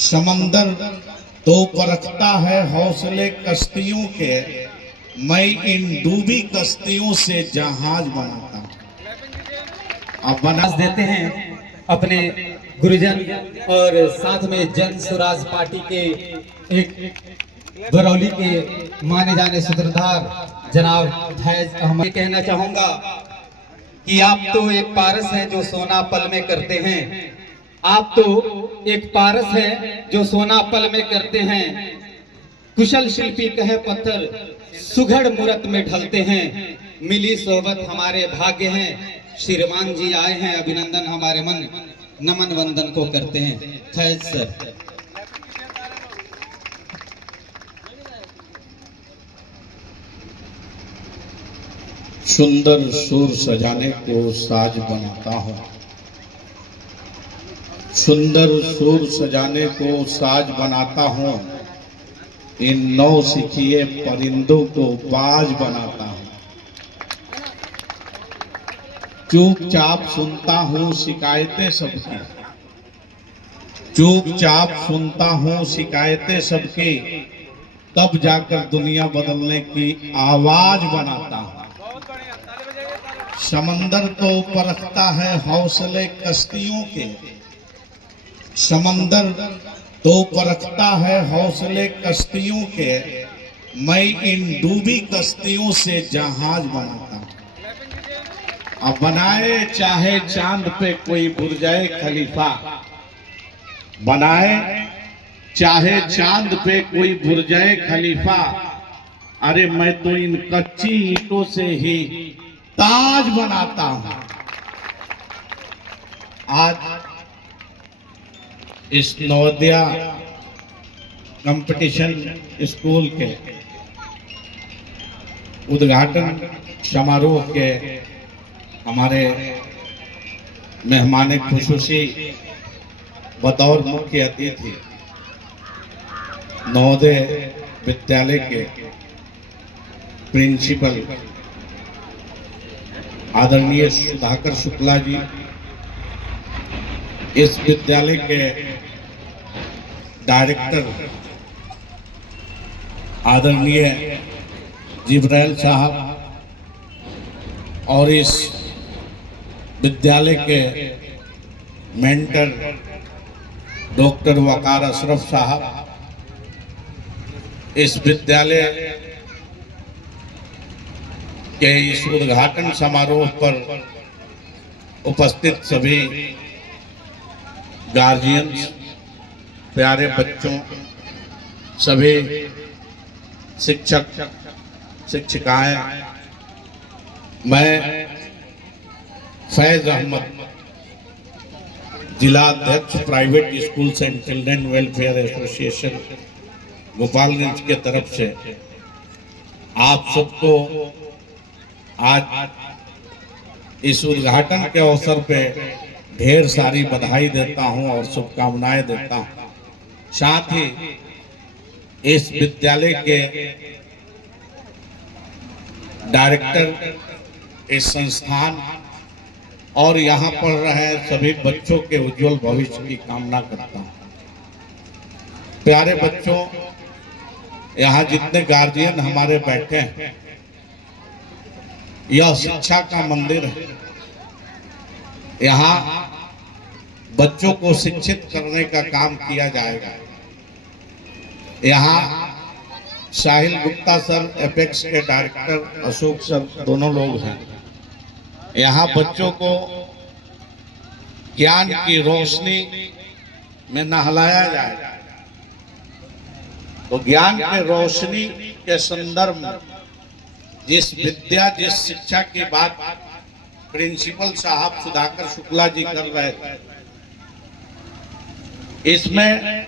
समंदर तो परखता है हौसले कश्तियों के, मैं इन डूबी कश्तियों से जहाज बनाता हूं। अब बनास देते हैं अपने गुरुजन और साथ में जन स्वराज पार्टी के एक बरौली के माने जाने सूत्रधार जनाब फैज अहमद। कहना चाहूंगा कि आप तो एक पारस हैं जो सोना पल में करते हैं। आप तो एक पारस हैं जो सोना पल में करते हैं। कुशल शिल्पी कहे पत्थर सुघड़ मूरत में ढलते हैं। मिली सोबत हमारे भाग्य हैं। श्रीमान जी आए हैं, अभिनंदन हमारे मन नमन वंदन को करते हैं। फैज सर। सुंदर सुर सजाने को साज बनाता हूँ, सुंदर सुर सजाने को साज बनाता हूँ। इन नौ सिखिए परिंदों को बाज बनाता हूँ। चुपचाप सुनता हूँ शिकायतें सबकी, चुपचाप सुनता हूँ शिकायतें सबकी, तब जाकर दुनिया बदलने की आवाज बनाता हूँ। समंदर तो परखता है हौसले कश्तियों के, समंदर तो परखता है हौसले कश्तियों के, मैं इन डूबी कश्तियों से जहाज बनाता हूं। अब बनाए चाहे चांद पे कोई बुर्जाए खलीफा, बनाए चाहे चांद पे कोई बुर्जाए खलीफा, अरे मैं तो इन कच्ची ईंटों से ही ताज बनाता हूं। आज इस नवोदया कंपटीशन स्कूल के उद्घाटन समारोह के हमारे मेहमान खुसूसी बतौर मुख्य अतिथि नवोदय विद्यालय के प्रिंसिपल आदरणीय सुधाकर शुक्ला जी, इस विद्यालय के डायरेक्टर आदरणीय जिब्राइल साहब और इस विद्यालय के मेंटर डॉक्टर वकार अशरफ साहब, इस विद्यालय के इस उद्घाटन समारोह पर उपस्थित सभी गार्जियंस, प्यारे बच्चों, सभी शिक्षक शिक्षिकाएं, मैं फैज अहमद, जिला अध्यक्ष private schools and children welfare association Gopalganj के तरफ से आप सबको आज इस उद्घाटन के अवसर पे ढेर सारी बधाई देता हूं और शुभकामनाएं देता हूं। साथ ही इस विद्यालय के डायरेक्टर, इस संस्थान और यहाँ पढ़ रहे सभी बच्चों के उज्जवल भविष्य की कामना करता हूँ। प्यारे बच्चों, यहाँ जितने गार्जियन हमारे बैठे हैं, यह शिक्षा का मंदिर है। यहाँ बच्चों को शिक्षित करने का काम किया जाएगा। यहाँ साहिल गुप्ता सर, एपेक्स के डायरेक्टर अशोक सर, दोनों लोग हैं। यहाँ बच्चों को ज्ञान की रोशनी में नहलाया जाएगा। तो ज्ञान की रोशनी के संदर्भ में जिस विद्या, जिस शिक्षा की बात प्रिंसिपल साहब सुधाकर शुक्ला जी कर रहे थे, इसमें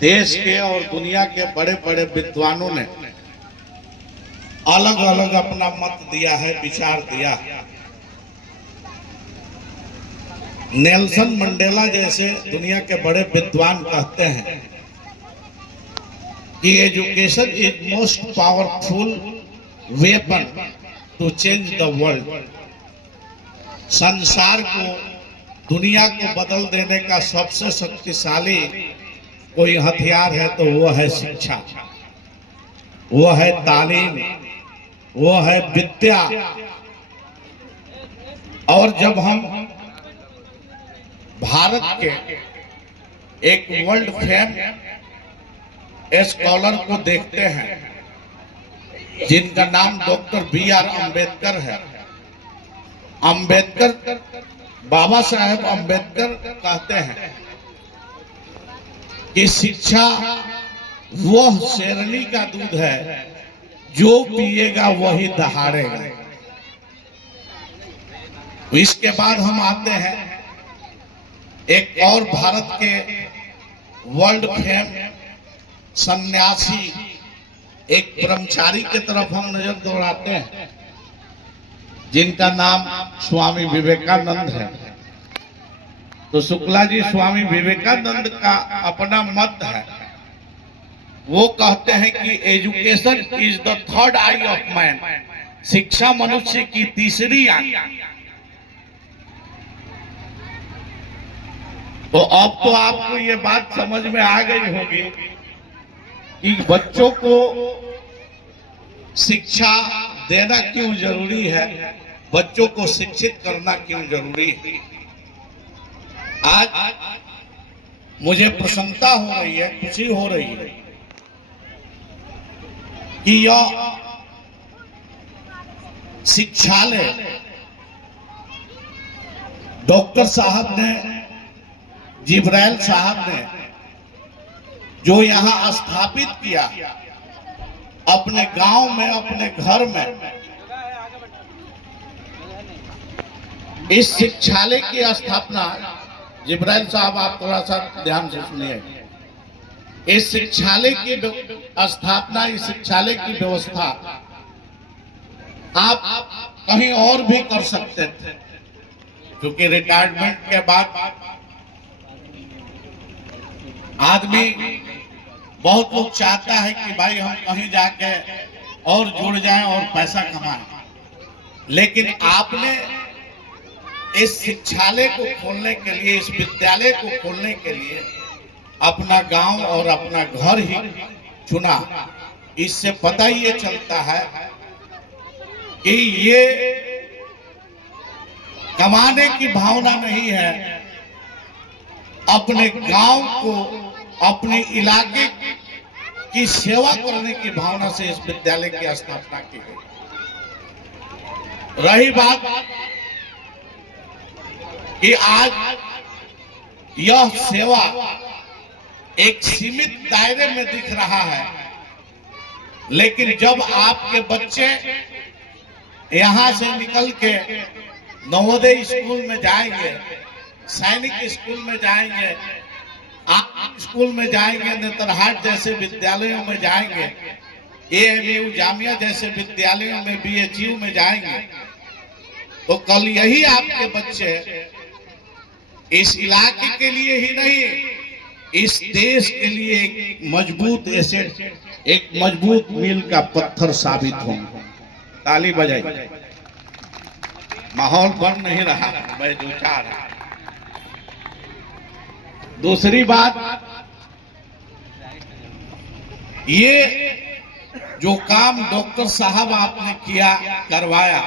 देश के और दुनिया के बड़े बड़े विद्वानों ने अलग अलग अपना मत दिया है, विचार दिया है। नेल्सन मंडेला जैसे दुनिया के बड़े विद्वान कहते हैं कि education is most powerful weapon to change the world. संसार को दुनिया को बदल देने का सबसे शक्तिशाली कोई हथियार है तो वो है शिक्षा, वो है तालीम, वो है विद्या। और जब हम भारत के एक वर्ल्ड फेम स्कॉलर को देखते हैं जिनका नाम डॉक्टर B.R. अम्बेडकर है। अम्बेडकर, बाबा साहेब अम्बेडकर कहते हैं कि शिक्षा वह शेरनी का दूध है जो पिएगा वही दहाड़ेगा। इसके बाद हम आते हैं एक और भारत के वर्ल्ड फेम सन्यासी, एक ब्रह्मचारी की तरफ हम नजर दौड़ाते हैं जिनका नाम स्वामी विवेकानंद है। तो शुक्ला जी, स्वामी विवेकानंद का अपना मत है। वो कहते हैं कि education is the third I of man, शिक्षा मनुष्य की तीसरी आंख। तो अब तो आपको ये बात समझ में आ गई होगी कि बच्चों को शिक्षा देना क्यों जरूरी है, बच्चों को शिक्षित करना क्यों जरूरी है। आज मुझे प्रसन्नता हो रही है, खुशी हो रही है कि यह शिक्षालय डॉक्टर साहब ने, जिब्राइल साहब ने जो यहाँ स्थापित किया अपने गांव में, अपने घर में, इस शिक्षालय की स्थापना, जिब्राइल साहब आप थोड़ा सा ध्यान से सुनिए, इस शिक्षालय की स्थापना, इस शिक्षालय की व्यवस्था आप कहीं और भी कर सकते थे, क्योंकि रिटायरमेंट के बाद आदमी, बहुत लोग चाहता है कि भाई हम कहीं जाके और जुड़ जाएं और पैसा कमाएं, लेकिन आपने इस शिक्षालय को खोलने के लिए, इस विद्यालय को खोलने के लिए अपना गांव और अपना घर ही चुना। इससे पता ये चलता है कि ये कमाने की भावना नहीं है, अपने गांव को, अपने इलाके की सेवा करने की भावना से इस विद्यालय की स्थापना की गई। रही बात कि आज यह सेवा एक सीमित दायरे में दिख रहा है, लेकिन जब आपके बच्चे यहां से निकल के नवोदय स्कूल में जाएंगे, सैनिक स्कूल में जाएंगे, आप स्कूल में जाएंगे, नेतरहाट जैसे विद्यालयों में जाएंगे, AMU जामिया जैसे विद्यालयों में, BHU में जाएंगे, तो कल यही आपके बच्चे इस इलाके के लिए ही नहीं, इस देश के लिए एक मजबूत एसेट, एक मजबूत मील का पत्थर साबित होंगे। ताली बजाई। माहौल बन नहीं रहा, मैं जो चाह रहा। दूसरी बात, ये जो काम डॉक्टर साहब आपने किया, करवाया,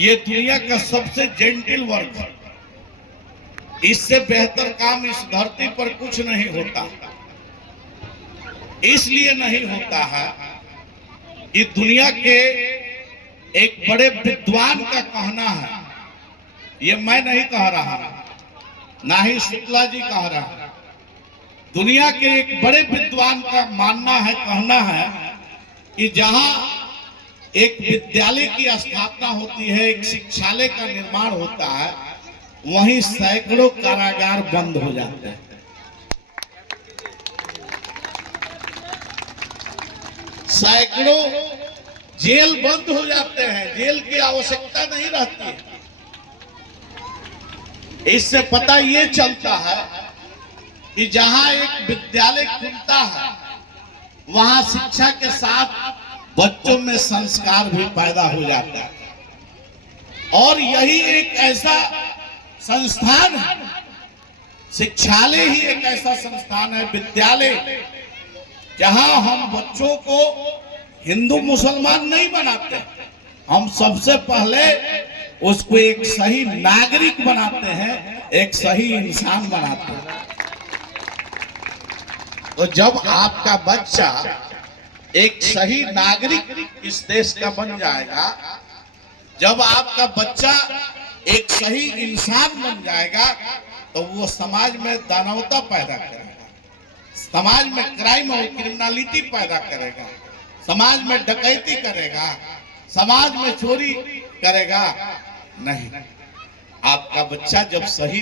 ये दुनिया का सबसे जेंटल वर्क है। इससे बेहतर काम इस धरती पर कुछ नहीं होता। इसलिए नहीं होता है कि दुनिया के एक बड़े विद्वान का कहना है, ये मैं नहीं कह रहा, ना ही शुक्ला जी कह रहा, दुनिया के एक बड़े विद्वान का मानना है, कहना है कि जहां एक विद्यालय की स्थापना होती है, एक शिक्षालय का निर्माण होता है, वहीं सैकड़ों कारागार बंद हो जाते हैं। सैकड़ों जेल बंद हो जाते हैं, जेल की आवश्यकता नहीं रहती है। इससे पता ये चलता है कि जहां एक विद्यालय खुलता है, वहां शिक्षा के साथ बच्चों में संस्कार भी पैदा हो जाता है। और यही एक ऐसा संस्थान है, शिक्षालय ही एक ऐसा संस्थान है, विद्यालय, जहां हम बच्चों को हिंदू मुसलमान नहीं बनाते, हम सबसे पहले उसको एक सही नागरिक बनाते हैं, एक सही इंसान बनाते हैं। तो जब आपका बच्चा एक सही नागरिक इस देश का बन जाएगा, जब आपका बच्चा एक सही इंसान बन जाएगा, तो वो समाज में दानवता पैदा करेगा, समाज में क्राइम और क्रिमिनलिटी पैदा करेगा, समाज में डकैती करेगा, समाज में चोरी करेगा नहीं। आपका बच्चा जब सही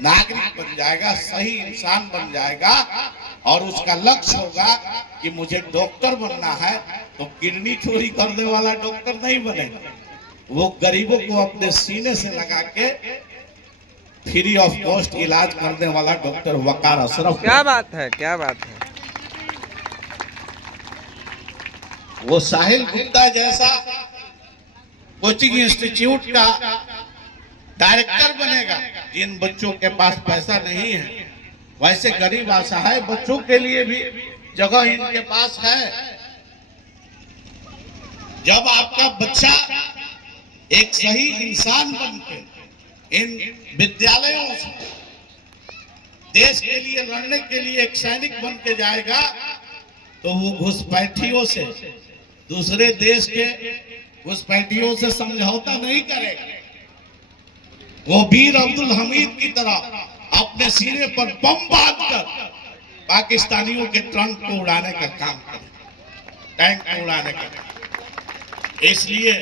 नागरिक बन जाएगा, सही इंसान बन जाएगा, और उसका लक्ष्य होगा कि मुझे डॉक्टर बनना है, तो किडनी चोरी करने वाला डॉक्टर नहीं बनेगा, वो गरीबों को अपने सीने से लगा के फ्री ऑफ कॉस्ट इलाज करने वाला डॉक्टर वकार अशरफ। क्या बात है, क्या बात है। वो साहिल गुप्ता जैसा कोचिंग इंस्टीट्यूट का डायरेक्टर बनेगा। जिन बच्चों के पास पैसा नहीं है, वैसे गरीब असहाय बच्चों के लिए भी जगह इनके पास है। जब आपका बच्चा एक सही इंसान बनके इन विद्यालयों से देश के लिए लड़ने के लिए एक सैनिक बन के जाएगा, तो वो घुसपैठियों से, दूसरे देश के घुसपैठियों से समझौता नहीं करेगा। वो वीर अब्दुल हमीद की तरह अपने सिरे पर बम बांधकर पाकिस्तानियों के ट्रंक को उड़ाने का काम करेगा, टैंक को उड़ाने का। इसलिए